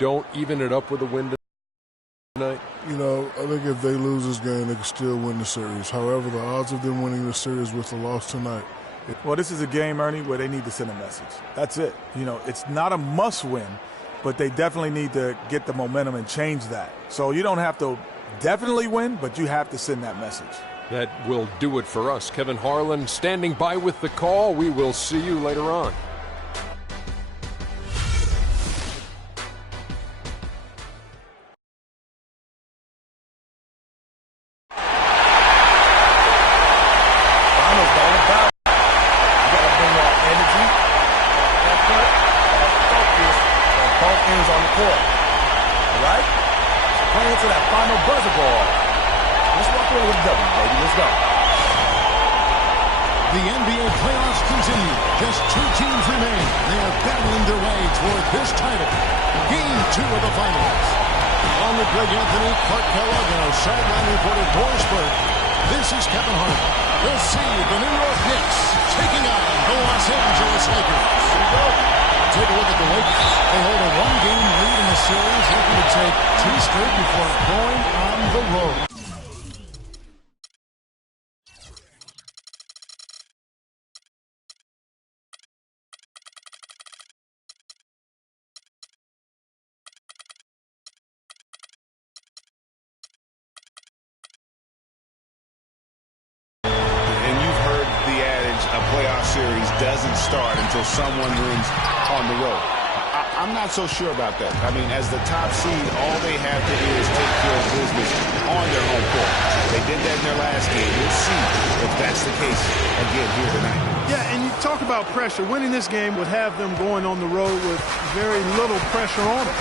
don't even it up with a win tonight? You know, I think if they lose this game, they can still win the series. However, the odds of them winning the series with a loss tonight. Well, this is a game, Ernie, where they need to send a message. That's it. You know, it's not a must-win, but they definitely need to get the momentum and change that. So you don't have to definitely win, but you have to send that message. That will do it for us. Kevin Harlan standing by with the call. We will see you later on. Someone wins on the road. I'm not so sure about that. I mean, as the top seed, all they have to do is take care of business on their home court. They did that in their last game. We'll see if that's the case again here tonight. Yeah, and you talk about pressure. Winning this game would have them going on the road with very little pressure on them.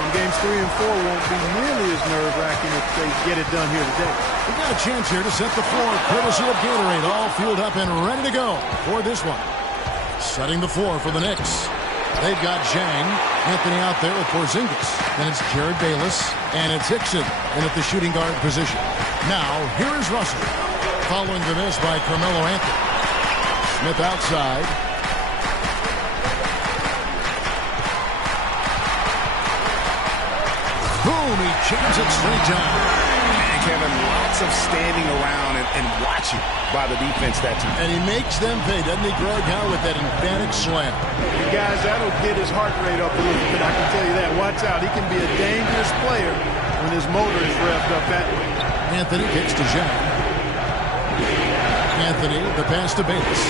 And games 3 and 4 won't be nearly as nerve-wracking if they get it done here today. We got a chance here to set the floor. Courtesy of Gatorade, all fueled up and ready to go for this one. Setting the floor for the Knicks. They've got Zhang. Anthony out there with Porzingis. Then it's Jared Bayless. And it's Hickson in at the shooting guard position. Now, here is Russell. Following the miss by Carmelo Anthony. Smith outside. Boom! He jams it straight down. Kevin, lots of standing around and watching by the defense that time. And he makes them pay, doesn't he, Greg? How with that emphatic slam. And guys, that'll get his heart rate up a little bit. I can tell you that. Watch out. He can be a dangerous player when his motor is revved up that way. Anthony kicks to Zhang. Anthony, the pass to Bayless.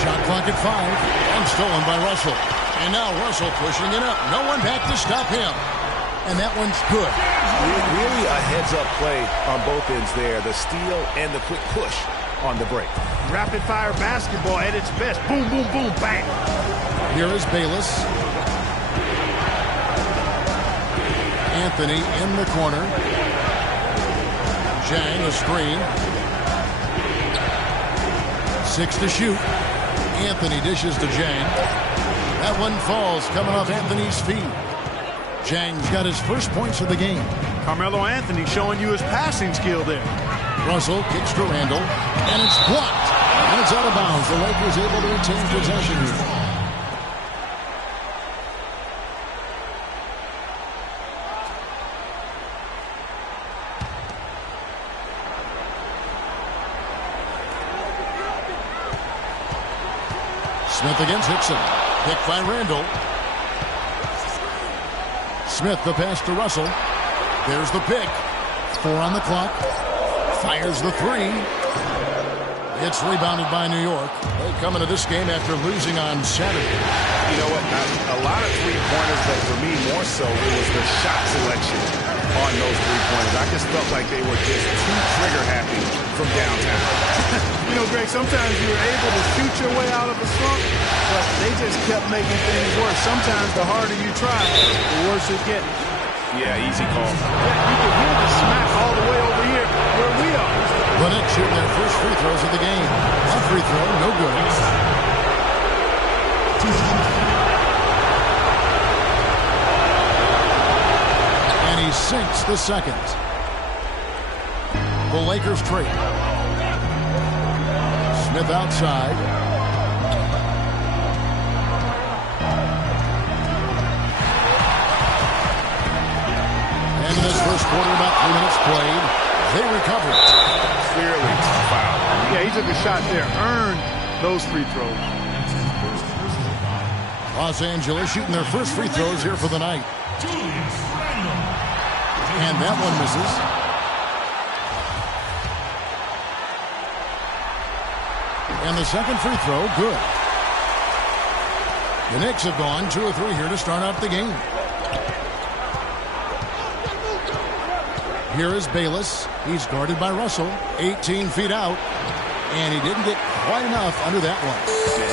Shot clock at 5. And stolen by Russell. And now Russell pushing it up. No one back to stop him. And that one's good. Really a heads-up play on both ends there. The steal and the quick push on the break. Rapid-fire basketball at its best. Boom, boom, boom, bang. Here is Bayless. Anthony in the corner. Zhang, a screen. 6 to shoot. Anthony dishes to Zhang. That one falls, coming off Anthony's feet. Zhang's got his first points of the game. Carmelo Anthony showing you his passing skill there. Russell kicks to Randall, and it's blocked. And it's out of bounds. The Lakers able to retain possession here. Smith against Hickson. Picked by Randall. Smith, the pass to Russell. There's the pick. 4 on the clock. Fires the 3. It's rebounded by New York. They come into this game after losing on Saturday. You know what? A lot of three-pointers, but for me, more so, it was the shot selection on those three-pointers. I just felt like they were just too trigger-happy from downtown. You know, Greg, sometimes you were able to shoot your way out of a slump, but they just kept making things worse. Sometimes the harder you try, the worse it gets. Yeah, easy call. Yeah, you can hear the smack all the way over here where we are. The Knicks shooting their first free throws of the game. One free throw, no good. And he sinks the second. The Lakers trade. Smith outside. first quarter, about 3 minutes played. They recovered. Clearly foul. Yeah, he took a shot there. Earned those free throws. Los Angeles shooting their first free throws here for the night. And that one misses. And the second free throw, good. The Knicks have gone 2 of 3 here to start out the game. Here is Bayless. He's guarded by Russell. 18 feet out. And he didn't get quite enough under that one.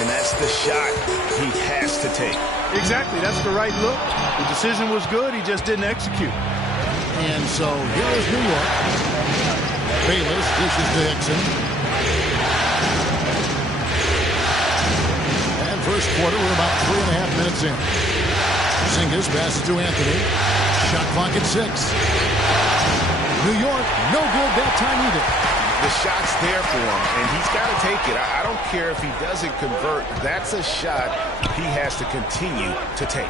And that's the shot he has to take. Exactly. That's the right look. The decision was good. He just didn't execute. And so here is New York. Bayless dishes to Hickson. And first quarter, we're about 3.5 minutes in. Porzingis passes to Anthony. Shot clock at 6. New York, no good that time either. The shot's there for him, and he's got to take it. I don't care if he doesn't convert. That's a shot he has to continue to take.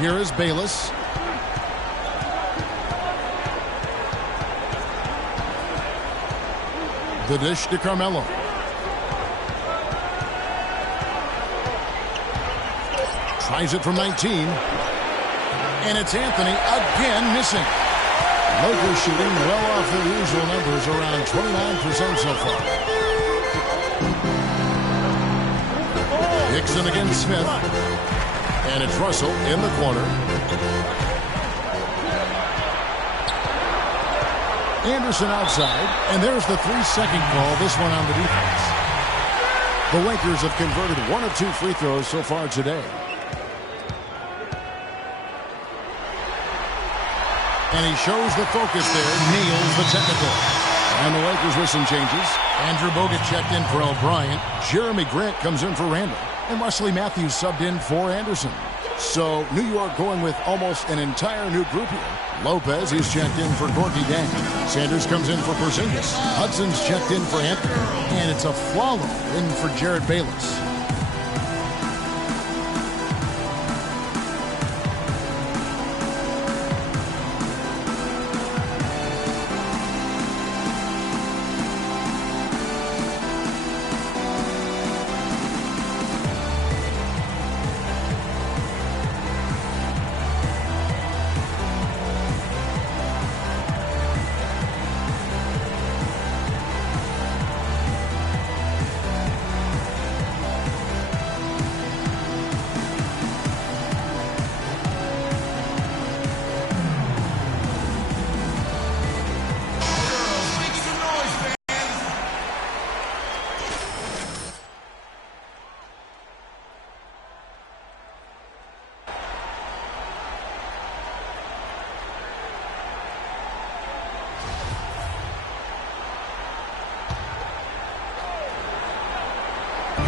Here is Bayless. The dish to Carmelo. Tries it from 19. And it's Anthony again missing. Lakers shooting well off their usual numbers, around 29% so far. Hickson against Smith. And it's Russell in the corner. Anderson outside. And there's the 3-second call, this one on the defense. The Lakers have converted 1 of 2 free throws so far today. And he shows the focus there, nails the technical. And the Lakers with some changes. Andrew Bogut checked in for O'Brien. Jeremy Grant comes in for Randall. And Wesley Matthews subbed in for Anderson. So New York going with almost an entire new group here. Lopez, he's checked in for Gorgie Dang. Sanders comes in for Porzingis. Hudson's checked in for Anthony. And it's a Flalo in for Jared Bayless.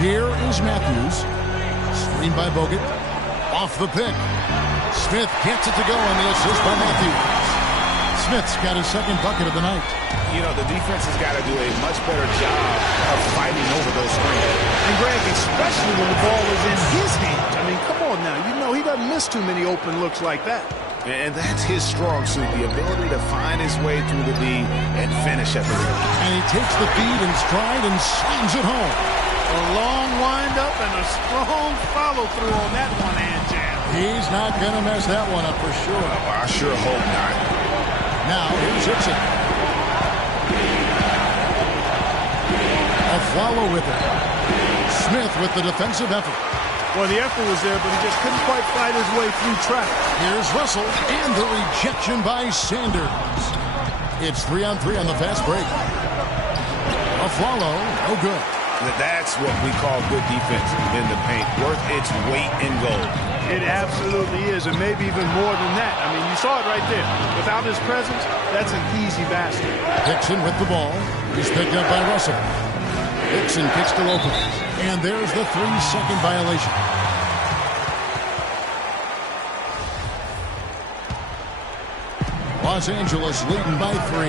Here is Matthews. Screened by Bogut. Off the pick. Smith gets it to go on the assist by Matthews. Smith's got his second bucket of the night. You know, the defense has got to do a much better job of fighting over those screens. And Greg, especially when the ball is in his hands. I mean, come on now. You know he doesn't miss too many open looks like that. And that's his strong suit, the ability to find his way through the D and finish at the rim. And he takes the feed in stride and slams it home. A long wind-up and a strong follow-through on that one-hand jam. He's not going to mess that one up for sure. Well, I sure hope not. Now, here's Hickson. A follow with it. Smith with the defensive effort. Well, the effort was there, but he just couldn't quite fight his way through traffic. Here's Russell, and the rejection by Sanders. It's 3-on-3 on the fast break. A follow, no good. That's what we call good defense in the paint. Worth its weight in gold. It absolutely is, and maybe even more than that. I mean, you saw it right there. Without his presence, that's an easy basket. Hickson with the ball. He's picked up by Russell. Hickson kicks to Lopez. And there's the 3-second violation. Los Angeles leading by 3.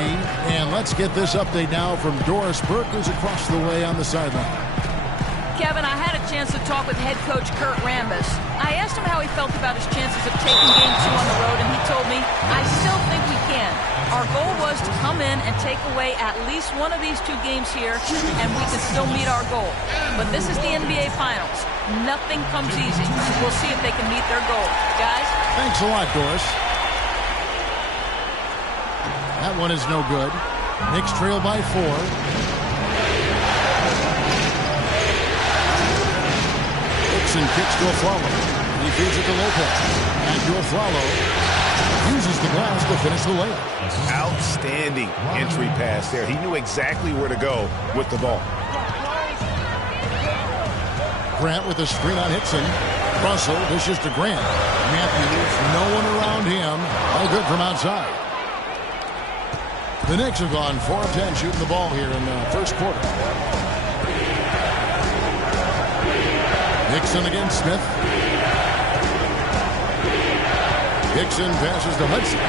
And let's get this update now from Doris Burke, who's across the way on the sideline. Kevin, I had a chance to talk with head coach Kurt Rambis. I asked him how he felt about his chances of taking Game 2 on the road, and he told me, I still think we can. us to come in and take away at least one of these 2 games here, and we can still meet our goal. But this is the NBA Finals. Nothing comes easy. We'll see if they can meet their goal. Guys? Thanks a lot, Doris. That one is no good. Knicks trail by 4. Dixon kicks to Aflalo. He feeds it to Lopez. And to Aflalo. Uses the glass to finish the layup. Outstanding entry pass there. He knew exactly where to go with the ball. Grant with a screen on Hickson. Russell dishes to Grant. Matthews, no one around him. All good from outside. The Knicks have gone 4 of 10 shooting the ball here in the first quarter. Hickson against Smith. Hickson passes to Hudson.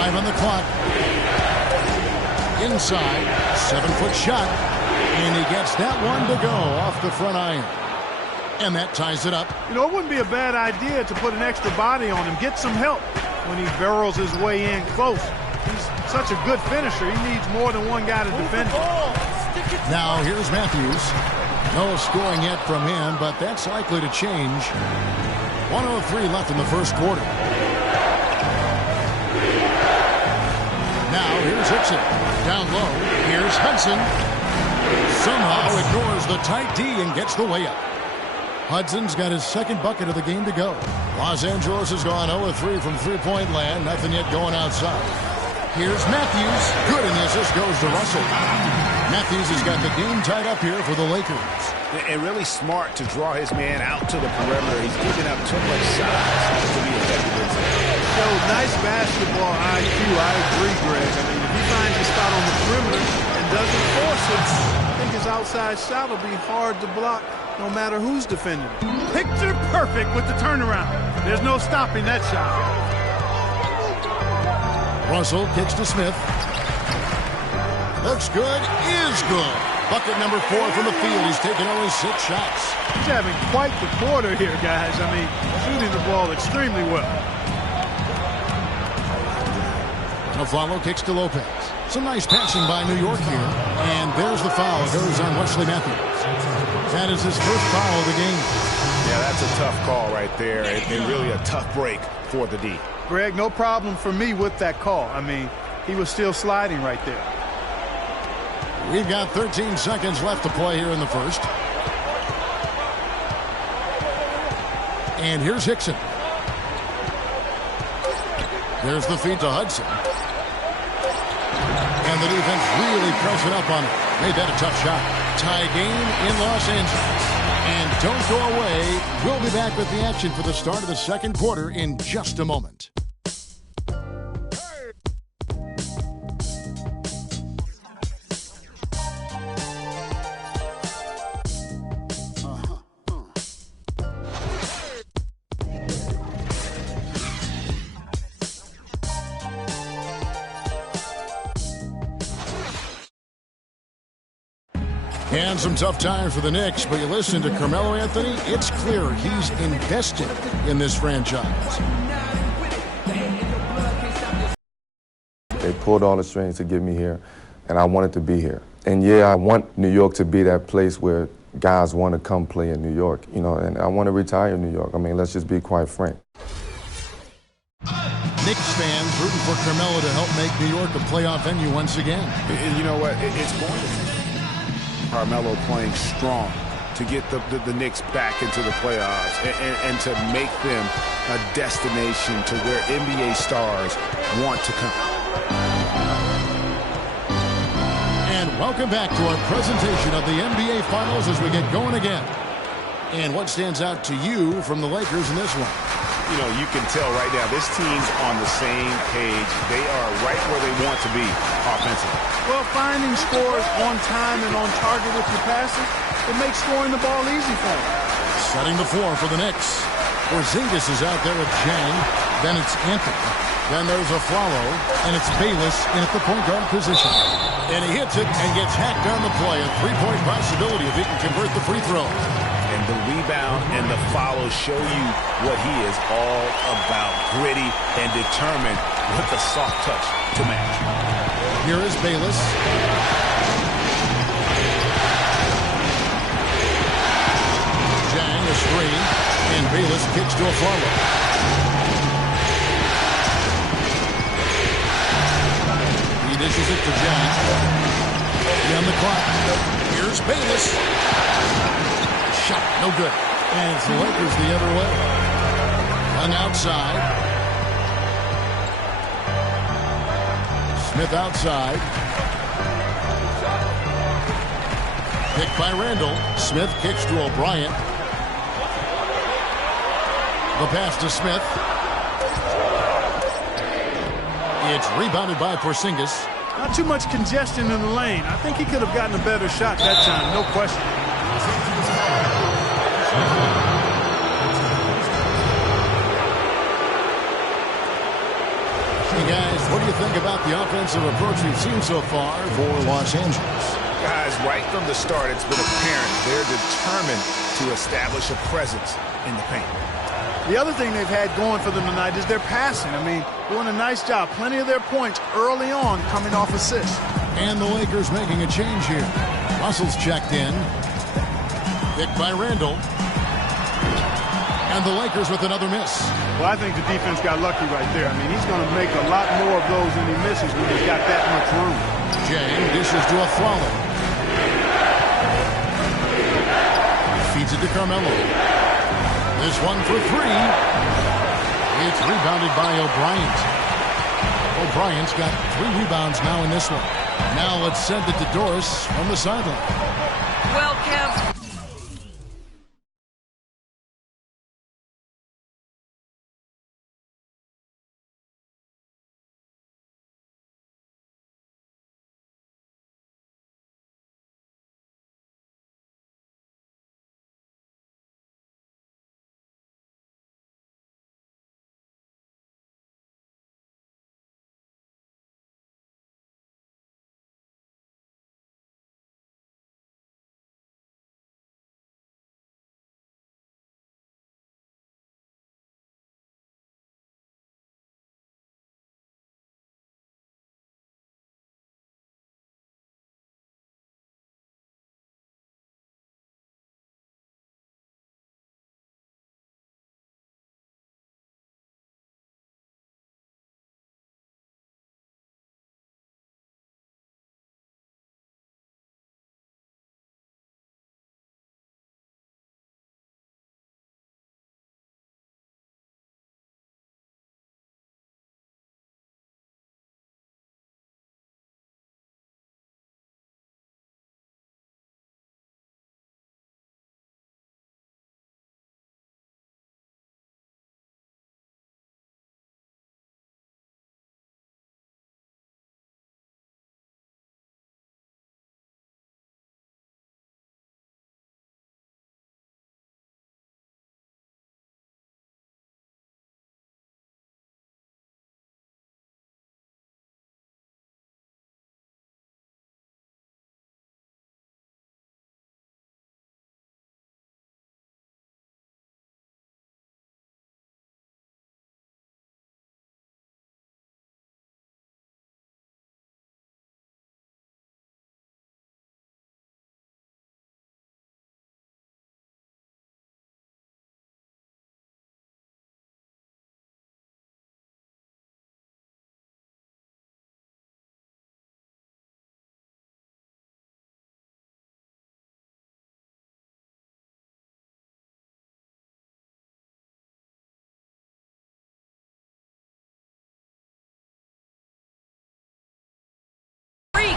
5 on the clock. Inside. 7-foot shot. And he gets that one to go off the front iron. And that ties it up. You know, it wouldn't be a bad idea to put an extra body on him. Get some help when he barrels his way in close. He's such a good finisher. He needs more than one guy to defend him. Now here's Matthews. No scoring yet from him, but that's likely to change. 1:03 left in the first quarter. Now here's Hickson. Down low. Here's Hudson. Somehow ignores the tight D and gets the layup. Hudson's got his second bucket of the game to go. Los Angeles has gone 0-3 from three-point land. Nothing yet going outside. Here's Matthews. Good, and the assist goes to Russell. Matthews has got the game tied up here for the Lakers. And really smart to draw his man out to the perimeter. He's giving up too much size to be effective inside. So nice basketball IQ. I agree, Greg. I mean, if he finds a spot on the perimeter and doesn't force it, I think his outside shot will be hard to block no matter who's defending. Picture perfect with the turnaround. There's no stopping that shot. Russell kicks to Smith. Looks good, is good. Bucket number 4 from the field. He's taken only 6 shots. He's having quite the quarter here, guys. I mean, shooting the ball extremely well. Aflalo kicks to Lopez. Some nice passing by New York here. And there's the foul. It goes on Wesley Matthews. That is his first foul of the game. Yeah, that's a tough call right there. And really a tough break for the D. Greg, no problem for me with that call. I mean, he was still sliding right there. We've got 13 seconds left to play here in the first. And here's Hickson. There's the feed to Hudson. And the defense really pressing up on it. Made that a tough shot. Tie game in Los Angeles. And don't go away. We'll be back with the action for the start of the second quarter in just a moment. And some tough times for the Knicks, but you listen to Carmelo Anthony, it's clear he's invested in this franchise. They pulled all the strings to get me here, and I wanted to be here. And yeah, I want New York to be that place where guys want to come play in New York, you know, and I want to retire in New York. I mean, let's just be quite frank. Knicks fans rooting for Carmelo to help make New York a playoff venue once again. And you know what? It's going to Carmelo playing strong to get the Knicks back into the playoffs and to make them a destination to where NBA stars want to come. And welcome back to our presentation of the NBA Finals as we get going again. And what stands out to you from the Lakers in this one? You know, you can tell right now this team's on the same page. They are right where they want to be offensively. Well, finding scores on time and on target with your passes, it makes scoring the ball easy for them. Setting the floor for the Knicks. Porzingis is out there with Jang. Then it's Anthony. Then there's Aflalo. And it's Bayless in at the point guard position. And he hits it and gets hacked on the play. A three-point possibility if he can convert the free throw. And the rebound and the follow show you what he is all about. Gritty and determined with a soft touch to match. Here is Bayless. Jang, a screen, and Bayless kicks to a follow. He dishes it to Jang. On the clock. Here's Bayless. Shot, no good. And it's the Lakers the other way. Hung outside. Smith outside. Picked by Randall. Smith kicks to O'Brien. The pass to Smith. It's rebounded by Porzingis. Not too much congestion in the lane. I think he could have gotten a better shot that time, no question. Hey guys, what do you think about the offensive approach we've seen so far for Los Angeles? Guys, right from the start, it's been apparent they're determined to establish a presence in the paint. The other thing they've had going for them tonight is their passing. I mean, doing a nice job. Plenty of their points early on coming off assists. And the Lakers making a change here. Russell's checked in. Picked by Randall. And the Lakers with another miss. Well, I think the defense got lucky right there. I mean, he's going to make a lot more of those than he misses when he's got that much room. Jang dishes to Afflalo. Feeds it to Carmelo. This one for three. It's rebounded by O'Brien. O'Brien's got 3 rebounds now in this one. Now let's send it to Doris from the sideline. Well, Kev.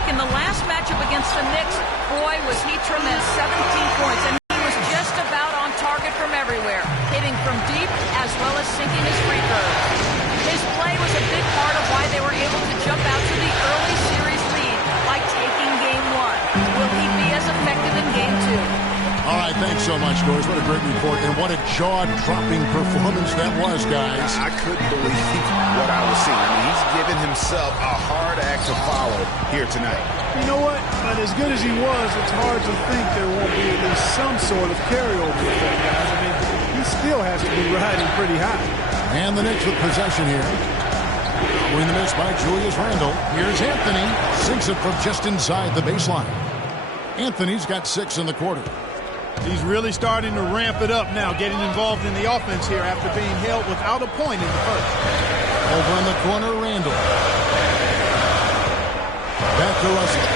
In the last matchup against the Knicks, boy, was he tremendous. 17 points, and he was just about on target from everywhere, hitting from deep as well as sinking his free throws. His play was a big part of why they were able to jump out to the early series lead by taking Game 1. Will he be as effective in Game 2? All right, thanks so much, Doris. What a great report, and what a jaw-dropping performance that was, guys. I couldn't believe what I was seeing. I mean, he's given himself a hard act to follow here tonight. You know what? But as good as he was, it's hard to think there won't be at least some sort of carryover effect, guys. I mean, he still has to be riding pretty high. And the Knicks with possession here. Following the miss by Julius Randle. Here's Anthony. Sinks it from just inside the baseline. Anthony's got 6 in the quarter. He's really starting to ramp it up now, getting involved in the offense here after being held without a point in the first. Over in the corner, Randle. Back to Russell.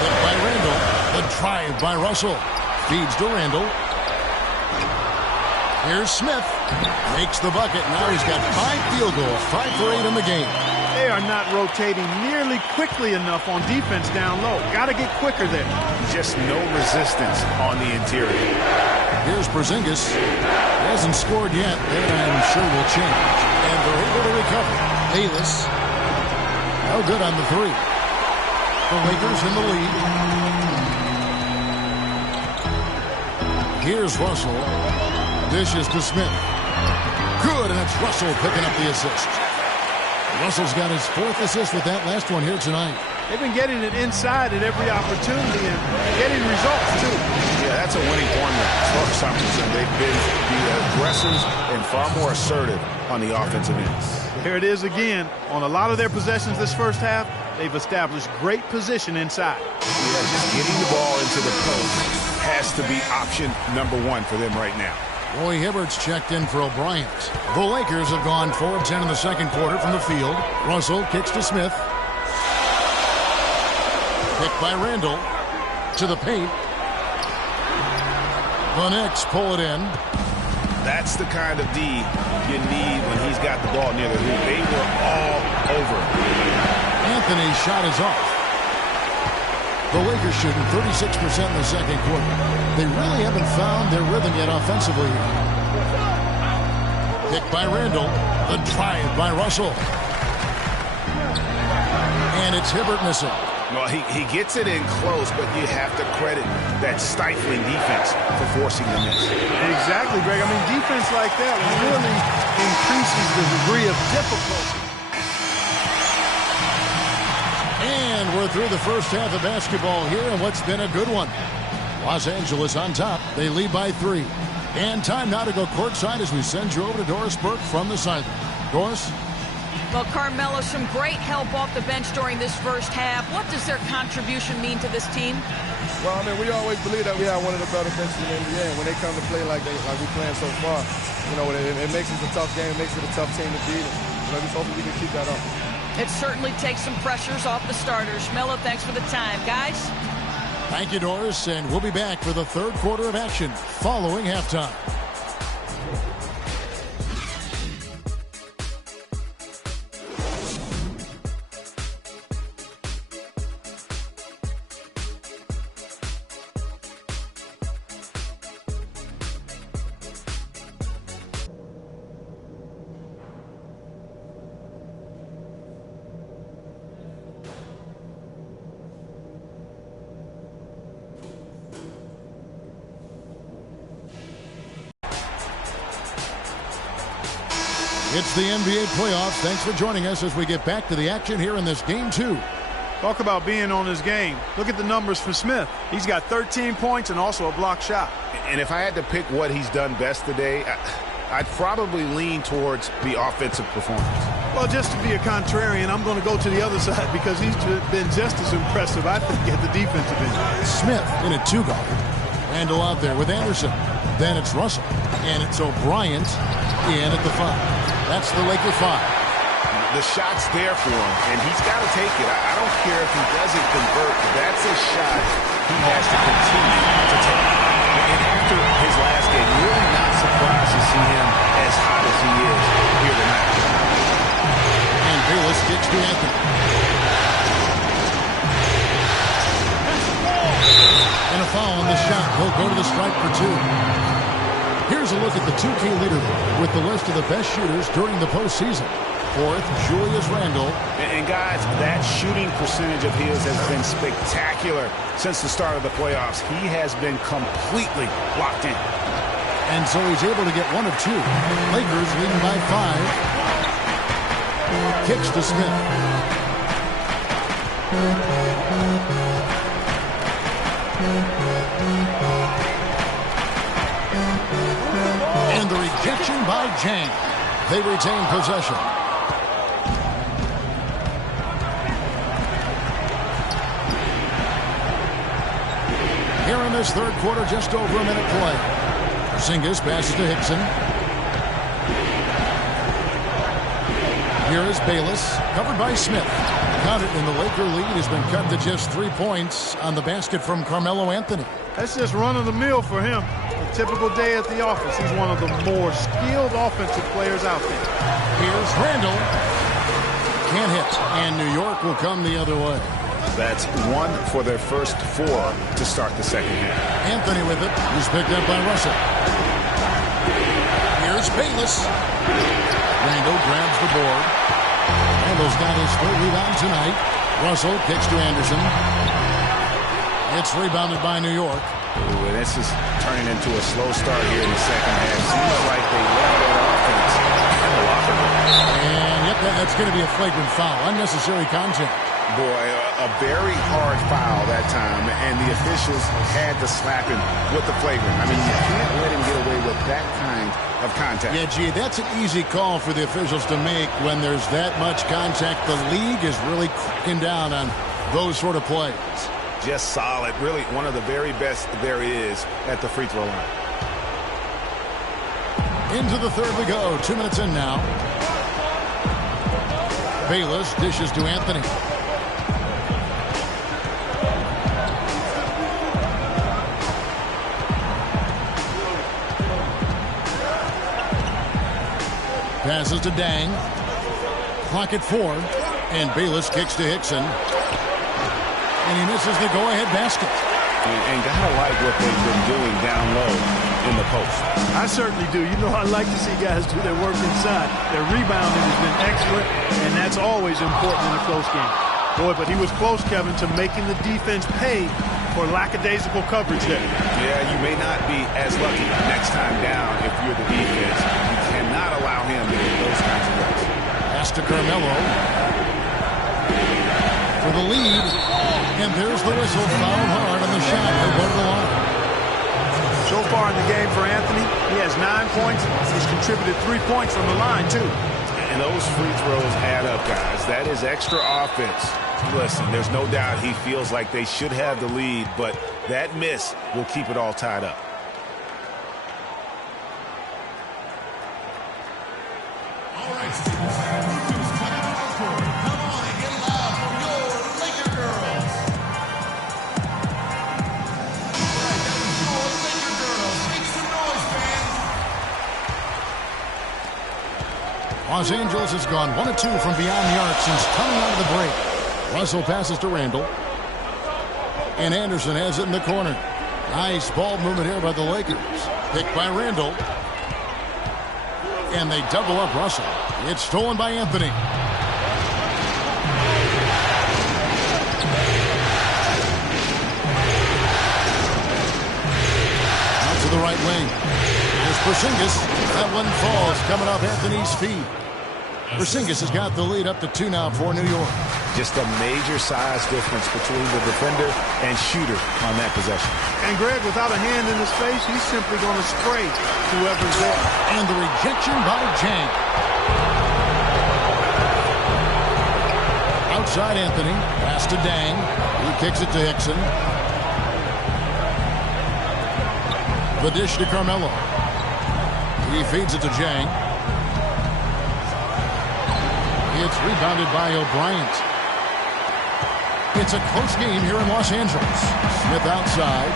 Hit by Randle. The drive by Russell. Feeds to Randle. Here's Smith. Makes the bucket. Now he's got 5 field goals. 5 for 8 in the game. They are not rotating nearly quickly enough on defense down low. Got to get quicker there. Just no resistance on the interior. Here's Porzingis. He hasn't scored yet. That I'm sure will change. And they're able to recover. Bayless. No good on the 3. The Lakers in the lead. Here's Russell. Dishes to Smith. Good, and it's Russell picking up the assist. Russell's got his 4th assist with that last one here tonight. They've been getting it inside at every opportunity and getting results, too. Yeah, that's a winning formula as far as I'm concerned. They've been the aggressors and far more assertive on the offensive end. Here it is again. On a lot of their possessions this first half, they've established great position inside. Yeah, just getting the ball into the post has to be option number 1 for them right now. Roy Hibbert's checked in for O'Brien. The Lakers have gone 4 of 10 in the second quarter from the field. Russell kicks to Smith. Picked by Randle. To the paint. The Knicks pull it in. That's the kind of D you need when he's got the ball near the hoop. They were all over. Anthony's shot is off. The Lakers shooting 36% in the second quarter. They really haven't found their rhythm yet offensively here. Picked by Randle. The drive by Russell. And it's Hibbert missing. Well, he gets it in close, but you have to credit that stifling defense for forcing the miss. Exactly, Greg. I mean, defense like that really increases the degree of difficulty. And we're through the first half of basketball here, and what's been a good one. Los Angeles on top. They lead by 3. And time now to go courtside as we send you over to Doris Burke from the sideline. Doris? Well, Carmelo, some great help off the bench during this first half. What does their contribution mean to this team? Well, I mean, we always believe that we have one of the better benches in the NBA. And when they come to play like we're playing so far, you know, it makes it a tough game, it makes it a tough team to beat. And just hopefully we can keep that up. It certainly takes some pressures off the starters. Melo, thanks for the time. Guys? Thank you, Doris, and we'll be back for the third quarter of action following halftime. It's the NBA playoffs. Thanks for joining us as we get back to the action here in this game 2. Talk about being on his game. Look at the numbers for Smith. He's got 13 points and also a block shot. And if I had to pick what he's done best today, I'd probably lean towards the offensive performance. Well, just to be a contrarian, I'm going to go to the other side because he's been just as impressive, I think, at the defensive end. Smith in a 2-guard. Randle out there with Anderson. Then it's Russell. And it's O'Brien in at the 5. That's the Laker 5. The shot's there for him, and he's got to take it. I don't care if he doesn't convert. That's a shot he has to continue to take. And after his last game, really not surprised to see him as hot as he is here tonight. And Bayless kicks to Anthony. And a foul on the shot. He'll go to the stripe for 2. Here's a look at the 2K leaderboard with the list of the best shooters during the postseason. 4th, Julius Randle. And guys, that shooting percentage of his has been spectacular since the start of the playoffs. He has been completely locked in. And so he's able to get 1 of 2. Lakers leading by 5. Kicks to Smith. And the rejection by Jang. They retain possession. Here in this third quarter, just over a minute play. Porzingis passes to Hickson. Here is Bayless, covered by Smith. Got it, and the Laker lead has been cut to just 3 points on the basket from Carmelo Anthony. That's just run-of-the-mill for him. A typical day at the office. He's one of the more skilled offensive players out there. Here's Randall. Can't hit, and New York will come the other way. That's 1 for their first 4 to start the second half. Anthony with it. He's picked up by Russell. Here's Bayless. Randall grabs the board. Randall's got his third rebound tonight. Russell kicks to Anderson. It's rebounded by New York. Ooh, and this is turning into a slow start here in the second half. Seems like they left their offense in the locker room. And yep, that's going to be a flagrant foul. Unnecessary contact. Boy, a very hard foul that time, and the officials had to slap him with the flagrant. I mean, you can't let him get away with that kind of contact. Yeah, gee, that's an easy call for the officials to make when there's that much contact. The league is really cracking down on those sort of plays. Just solid. Really one of the very best there is at the free throw line. Into the third we go. 2 minutes in now. Bayless dishes to Anthony. Passes to Dang. Clock at 4. And Bayless kicks to Hickson. And he misses the go-ahead basket. And gotta like what they've been doing down low in the post. I certainly do. You know, I like to see guys do their work inside. Their rebounding has been excellent, and that's always important in a close game. Boy, but he was close, Kevin, to making the defense pay for lackadaisical coverage there. Yeah, you may not be as lucky next time down if you're the defense. You cannot allow him to get those kinds of looks. Pass to Carmelo. For the lead. And there's the whistle. Fouled hard on the shot. They'll go to the line. So far in the game for Anthony, he has 9 points. He's contributed 3 points from the line, too. And those free throws add up, guys. That is extra offense. Listen, there's no doubt he feels like they should have the lead, but that miss will keep it all tied up. All right, Los Angeles has gone 1 of 2 from beyond the arc since coming out of the break. Russell passes to Randall. And Anderson has it in the corner. Nice ball movement here by the Lakers. Picked by Randall. And they double up Russell. It's stolen by Anthony. Out to the right wing. There's Porzingis. That one falls coming off Anthony's feet. Porzingis has got the lead up to 2 now for New York. Just a major size difference between the defender and shooter on that possession. And Greg, without a hand in his face, he's simply going to spray whoever's there. And the rejection by Jang. Outside Anthony. Pass to Dang. He kicks it to Hickson. The dish to Carmelo. He feeds it to Jang. It's rebounded by O'Brien. It's a close game here in Los Angeles. Smith outside.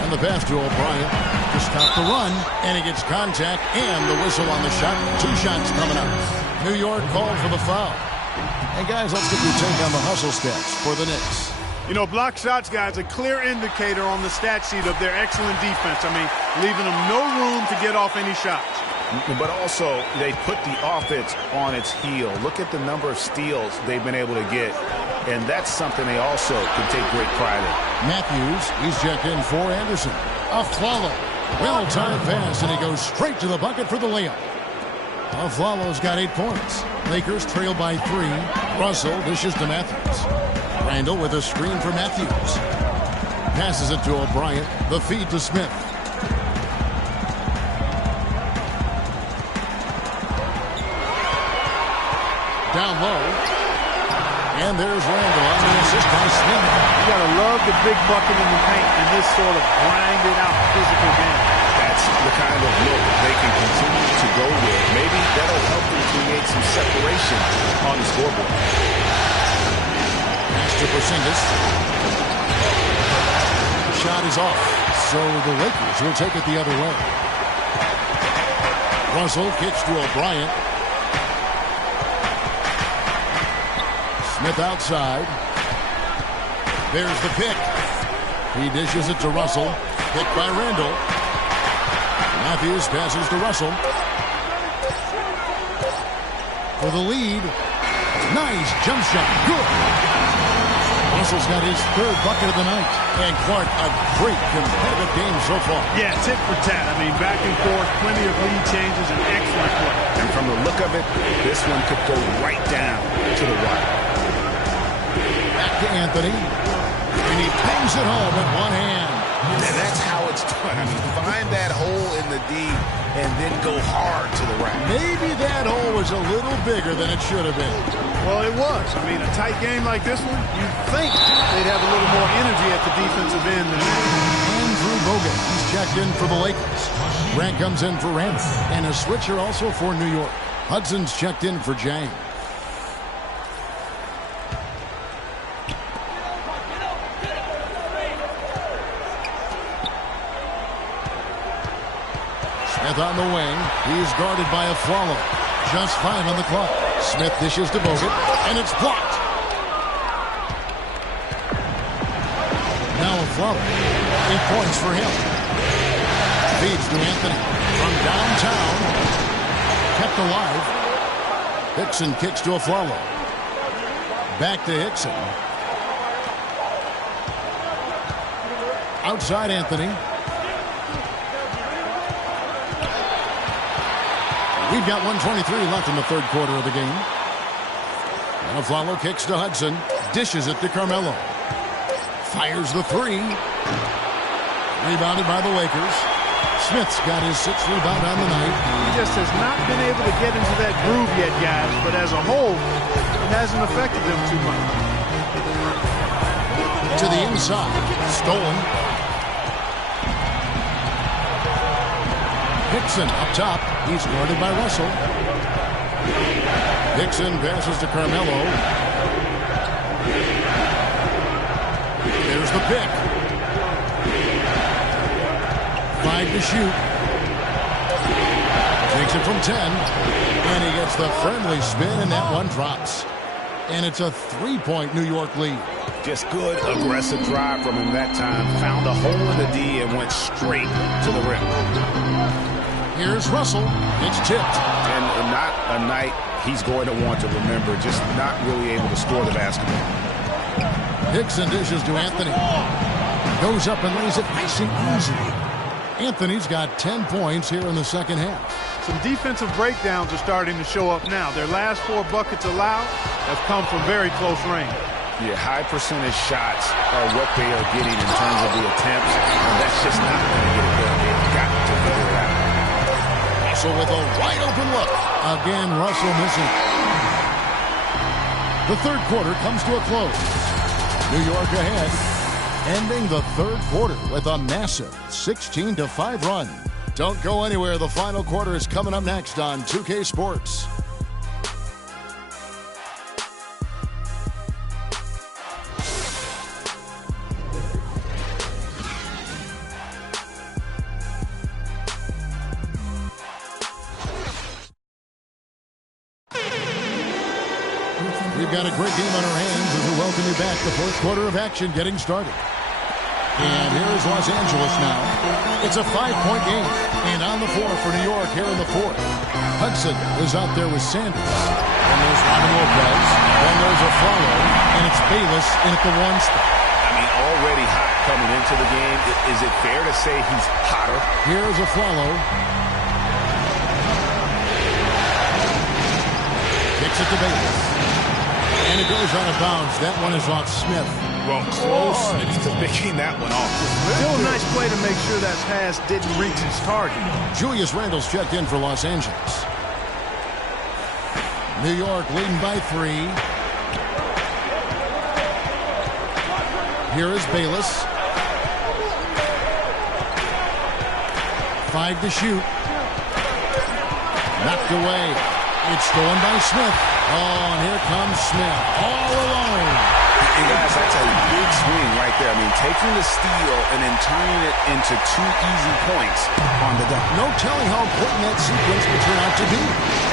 And the pass to O'Brien to stop the run. And he gets contact and the whistle on the shot. 2 shots coming up. New York called for the foul. And guys, let's get your take on the hustle stats for the Knicks. You know, block shots, guys, a clear indicator on the stat sheet of their excellent defense. I mean, leaving them no room to get off any shots. But also, they put the offense on its heel. Look at the number of steals they've been able to get. And that's something they also can take great pride in. Matthews, he's checked in for Anderson. Aflalo, well-timed pass, and he goes straight to the bucket for the layup. Aflalo's got 8 points. Lakers trail by 3. Russell dishes to Matthews. Randall with a screen for Matthews. Passes it to O'Brien. The feed to Smith. Down low. And there's Randall on the assist by Smith. You got to love the big bucket in the paint in this sort of grinded-out physical game. That's the kind of look they can continue to go with. Maybe that'll help them create some separation on the scoreboard. Pass to Porzingis. Shot is off, so the Lakers will take it the other way. Russell kicks to O'Brien. Smith outside. There's the pick. He dishes it to Russell. Picked by Randall. Matthews passes to Russell. For the lead. Nice jump shot. Good. Russell's got his third bucket of the night. And Clark, a great competitive game so far. Yeah, tit for tat. I mean, back and forth, plenty of lead changes, and excellent play. And from the look of it, this one could go right down to the wire. Back to Anthony. And he bangs it home with one hand. And that's how it's done. I mean, find that hole in the D and then go hard to the rack. Maybe that hole was a little bigger than it should have been. Well, it was. I mean, a tight game like this one, you'd think they'd have a little more energy at the defensive end than that. Andrew Bogut, he's checked in for the Lakers. Grant comes in for Randall. And a switcher also for New York. Hudson's checked in for Jang. Smith on the wing. He's guarded by Afflalo. Just 5 on the clock. Smith dishes to Bogut, and it's blocked. Now Afflalo. 8 points for him. Feeds to Anthony from downtown. Kept alive. Hickson kicks to Afflalo. Back to Hickson. Outside Anthony. We've got 1:23 left in the third quarter of the game. And Afflalo kicks to Hudson. Dishes it to Carmelo. Fires the three. Rebounded by the Lakers. Smith's got his 6th rebound on the night. He just has not been able to get into that groove yet, guys. But as a whole, it hasn't affected them too much. To the inside. Stolen. Hickson up top. He's guarded by Russell. Hickson passes to Carmelo. There's the pick. 5 to shoot. Takes it from 10. And he gets the friendly spin, and that one drops. And it's a 3-point New York lead. Just good, aggressive drive from him that time. Found a hole in the D and went straight to the rim. Here's Russell. It's tipped. And not a night he's going to want to remember. Just not really able to score the basketball. Hickson dishes to Anthony. Goes up and lays it nice and easy. Anthony's got 10 points here in the second half. Some defensive breakdowns are starting to show up now. Their last 4 buckets allowed have come from very close range. Yeah, high percentage shots are what they are getting in terms of the attempts. And that's just not going to get it done. They've got to figure it out. Russell with a wide open look. Again, Russell missing. The third quarter comes to a close. New York ahead, ending the third quarter with a massive 16-5 run. Don't go anywhere. The final quarter is coming up next on 2K Sports. We've got a great game on our hands as we welcome you back. The fourth quarter of action getting started. And here is Los Angeles now. It's a 5-point game. And on the floor for New York here in the fourth. Hudson is out there with Sanders. And there's Robin Lopez. Then there's a follow. And it's Bayless in at the 1 spot. I mean, already hot coming into the game. Is it fair to say he's hotter? Here's a follow. Kicks it to Bayless. And it goes out of bounds. That one is off Smith. Well, close to picking that one off. Still a nice play to make sure that pass didn't reach its target. Julius Randle's checked in for Los Angeles. New York leading by 3. Here is Bayless. 5 to shoot. Knocked away. It's stolen by Smith. Oh, and here comes Smith. All alone. And guys, I tell you, big swing right there. I mean, taking the steal and then turning it into 2 easy points on the dunk. No telling how important that sequence will turn out to be.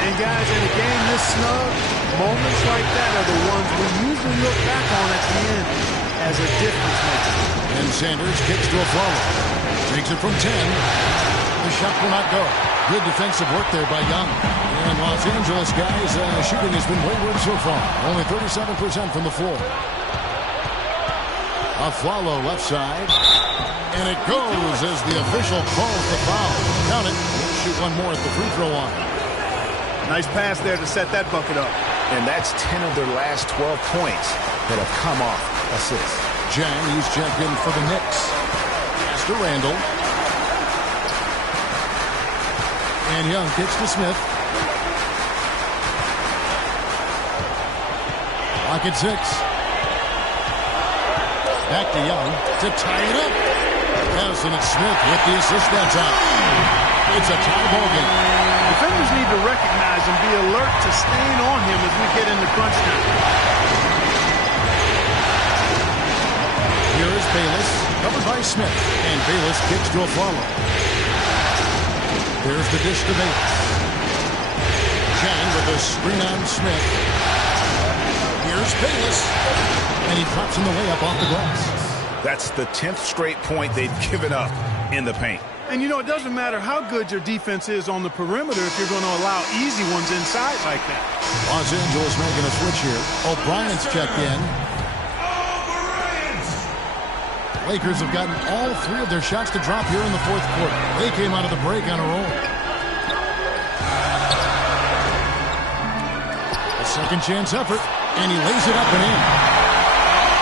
And guys, in a game this snug, moments like that are the ones we usually look back on at the end as a difference maker. And Sanders kicks to a follow. Takes it from 10. The shot will not go. Good defensive work there by Young. And Los Angeles guys, shooting has been wayward so far. Only 37% from the floor. Aflalo left side. And it goes as the official calls the foul. Count it. We'll shoot one more at the free throw line. Nice pass there to set that bucket up. And that's 10 of their last 12 points that have come off assists. Jang, he's checked in for the Knicks. Pass to Randle. And Young kicks to Smith. Lock at 6. Back to Young to tie it up. Yes, and it's Smith with the assist that time. It's a tie ball game. Defenders need to recognize and be alert to staying on him as we get into crunch time. Here is Bayless, covered by Smith, and Bayless kicks to a follow. There's the dish to Bayless. Chang with a screen on Smith. Here's Bayless, and he drops in the layup off the glass. That's the 10th straight point they've given up in the paint. And, you know, it doesn't matter how good your defense is on the perimeter if you're going to allow easy ones inside like that. Los Angeles making a switch here. O'Brien's checked in. Lakers have gotten all 3 of their shots to drop here in the 4th quarter. They came out of the break on a roll. A second chance effort, and he lays it up and in.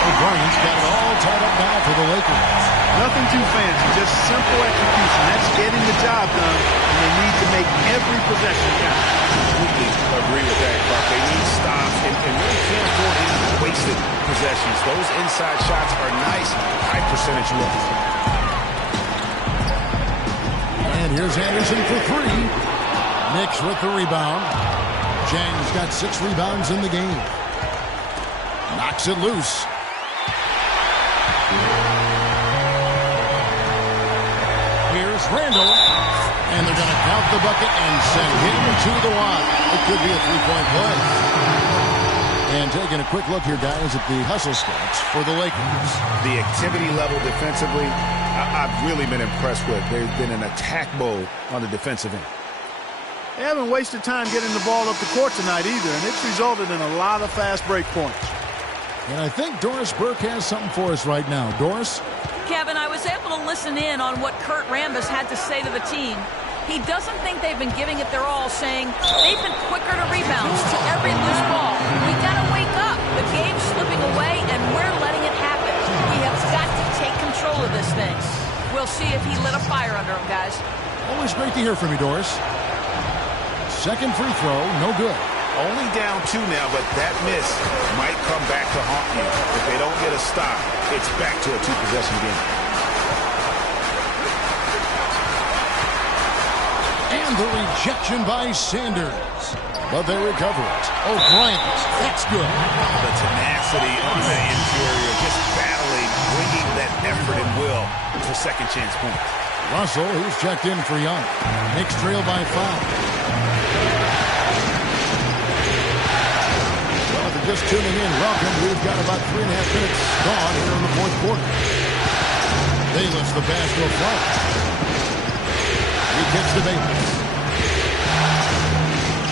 O'Brien's got it all tied up now for the Lakers. Nothing too fancy, just simple execution. That's getting the job done, and they need to make every possession count. Completely agree with that, Clark. They need stops and really can't afford any wasted possessions. Those inside shots are nice, high percentage looks. And here's Anderson for 3. Knicks with the rebound. Jang's got 6 rebounds in the game. Knocks it loose. Here's Randle. And they're going to count the bucket and send him to the line. It could be a 3-point play. And taking a quick look here, guys, at the hustle stats for the Lakers. The activity level defensively, I've really been impressed with. There's been an attack mode on the defensive end. They haven't wasted time getting the ball up the court tonight either, and it's resulted in a lot of fast break points. And I think Doris Burke has something for us right now. Doris? Kevin, I was able to listen in on what Kurt Rambis had to say to the team. He doesn't think they've been giving it their all, saying they've been quicker to rebounds to every loose ball. We got to wake up. The game's slipping away, and we're letting it happen. We have got to take control of this thing. We'll see if he lit a fire under him, guys. Always great to hear from you, Doris. Second free throw, no good. Only down 2 now, but that miss might come back to haunt you. If they don't get a stop, it's back to a 2-possession game. And the rejection by Sanders. But they recover it. O'Brien, that's good. The tenacity on the interior, just battling, bringing that effort and will for second chance points. Russell, he's checked in for Young. Knicks trail by 5. Well, if you're just tuning in, welcome. We've got about 3.5 minutes gone here in the 4th quarter. Bayless, the pass to a flight. He kicks to Bayless.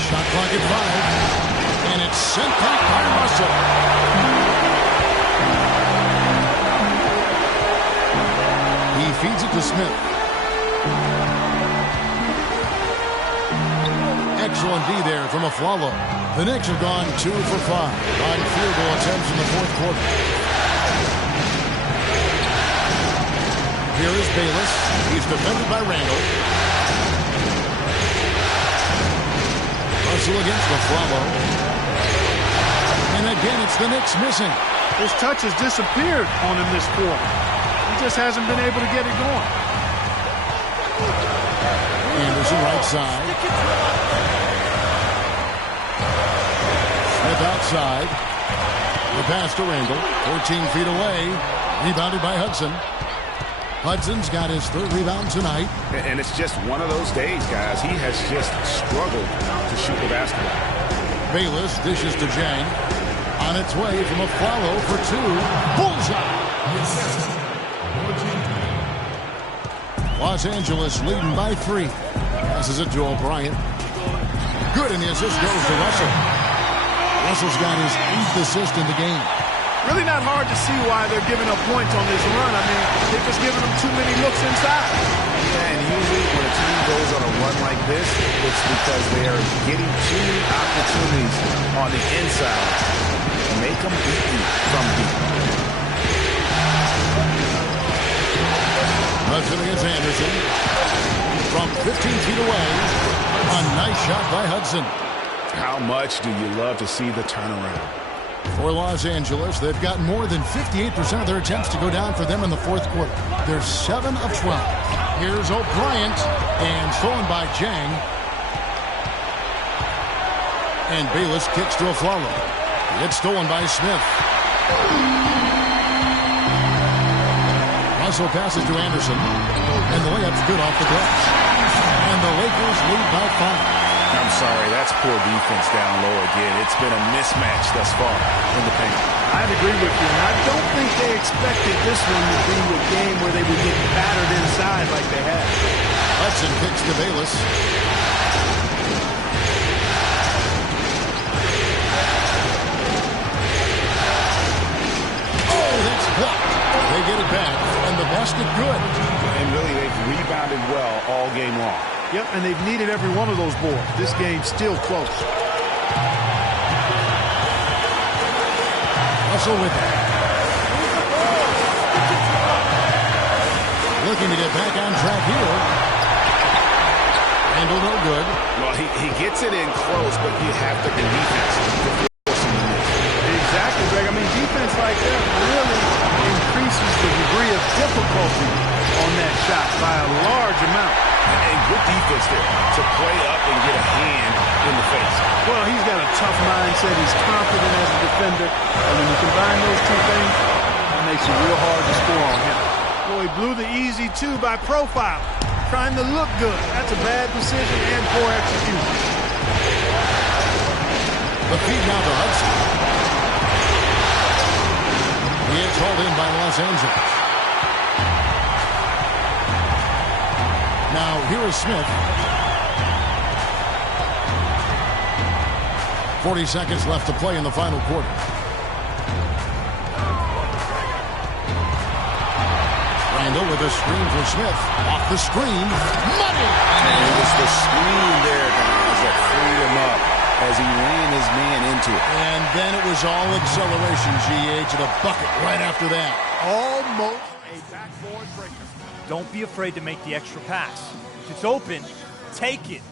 Shot clock at 5. And it's sent back by Russell. He feeds it to Smith. Excellent D there from Aflalo. The Knicks have gone 2 for 5 on field goal attempts in the fourth quarter. Here is Bayless. He's defended by Randall. Russell against Laflalo. And again, it's the Knicks missing. His touch has disappeared on him this quarter. He just hasn't been able to get it going. Anderson right side. Smith outside. The pass to Randall. 14 feet away. Rebounded by Hudson. Hudson's got his third rebound tonight. And it's just one of those days, guys. He has just struggled to shoot the basketball. Bayless dishes to Jang. On its way from a follow for 2. Bullseye! Los Angeles leading by 3. Passes it to O'Brien. Good, and the assist goes to Russell. Russell's got his 8th assist in the game. Really not hard to see why they're giving up points on this run. I mean, they're just giving them too many looks inside. Yeah, and usually when a team goes on a run like this, it's because they are getting too many opportunities on the inside to make them beat you from deep. Hudson against Anderson. From 15 feet away. A nice shot by Hudson. How much do you love to see the turnaround? For Los Angeles, they've got more than 58% of their attempts to go down for them in the fourth quarter. They're 7 of 12. Here's O'Brien, and stolen by Jang. And Bayless kicks to Aflalo. It's stolen by Smith. Russell passes to Anderson, and the layup's good off the glass. And the Lakers lead by 5. I'm sorry, that's poor defense down low again. It's been a mismatch thus far in the paint. I'd agree with you, and I don't think they expected this one to be a game where they would get battered inside like they had. Hudson kicks to Bayless. Oh, that's blocked. They get it back, and the basket good. And really, they've rebounded well all game long. Yep, and they've needed every one of those boards. This game's still close. Russell with it. Looking to get back on track here. Randall no good. Well, he gets it in close, but you have to be defense to force him to miss. Exactly, Greg. I mean, defense like that really increases the degree of difficulty on that shot by a large amount. And good defense there to play up and get a hand in the face. Well, he's got a tough mindset. He's confident as a defender. And when you combine those two things, it makes it real hard to score on him. Boy, he blew the easy 2 by profile. Trying to look good. That's a bad decision and poor execution. The feed now to Hudson. He is hauled in by Los Angeles. Now, here is Smith. 40 seconds left to play in the final quarter. Randall with a screen for Smith. Off the screen. Money! And it was the screen there, guys, that freed him up as he ran his man into it. And then it was all acceleration, GH, and a bucket right after that. Almost a backboard breaker. Don't be afraid to make the extra pass. If it's open, take it.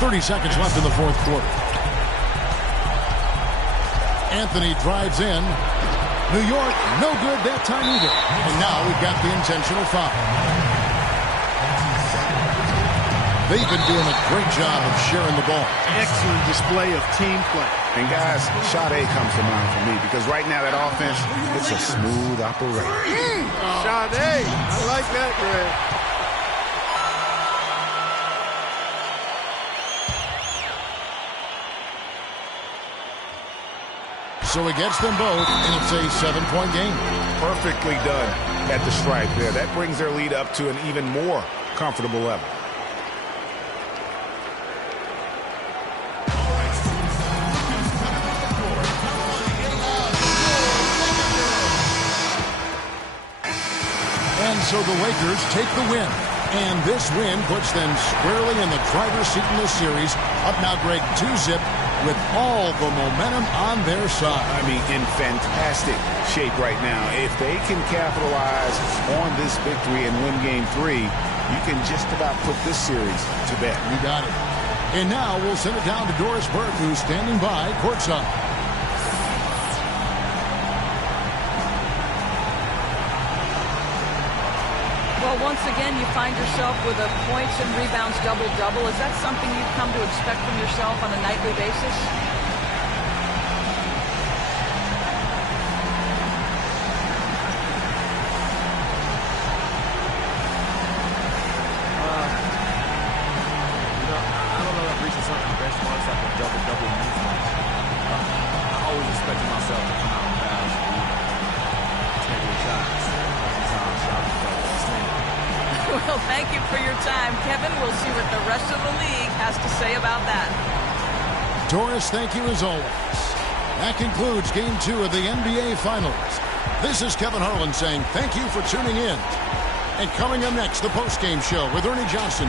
.30 seconds left in the fourth quarter. Anthony drives in. New York, no good that time either. And now we've got the intentional foul. They've been doing a great job of sharing the ball. Excellent display of team play. And guys, shot A comes to mind for me because right now that offense, it's a smooth operation. Shot A. I like that, Greg. So he gets them both, and it's a 7-point game. Perfectly done at the stripe there. That brings their lead up to an even more comfortable level. so the Lakers take the win. And this win puts them squarely in the driver's seat in this series. Up now, Greg, 2-zip with all the momentum on their side. I mean, in fantastic shape right now. If they can capitalize on this victory and win Game 3, you can just about put this series to bed. You got it. And now we'll send it down to Doris Burke, who's standing by courtside. Well, once again, you find yourself with a points and rebounds double-double. Is that something you've come to expect from yourself on a nightly basis? I don't know if reaching certain benchmarks like a double-double movement. I always expected myself to come out and bounce and take your shots. Sometimes shots like snake. Well, thank you for your time, Kevin. We'll see what the rest of the league has to say about that. Doris, thank you as always. That concludes Game 2 of the NBA Finals. This is Kevin Harlan saying thank you for tuning in. And coming up next, the postgame show with Ernie Johnson,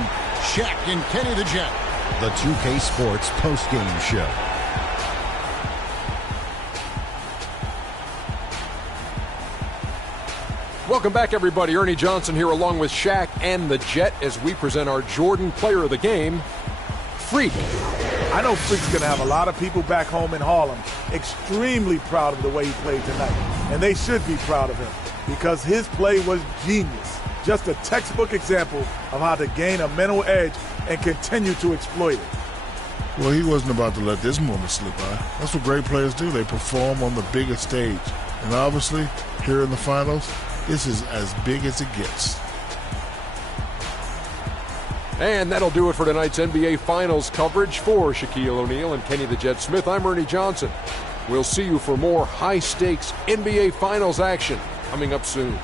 Shaq, and Kenny the Jet. The 2K Sports postgame show. Welcome back, everybody. Ernie Johnson here along with Shaq and the Jet as we present our Jordan Player of the Game, Freak. I know Freak's going to have a lot of people back home in Harlem extremely proud of the way he played tonight. And they should be proud of him because his play was genius. Just a textbook example of how to gain a mental edge and continue to exploit it. Well, he wasn't about to let this moment slip by. That's what great players do. They perform on the biggest stage. And obviously, here in the finals, this is as big as it gets. And that'll do it for tonight's NBA Finals coverage. For Shaquille O'Neal and Kenny the Jet Smith, I'm Ernie Johnson. We'll see you for more high-stakes NBA Finals action coming up soon.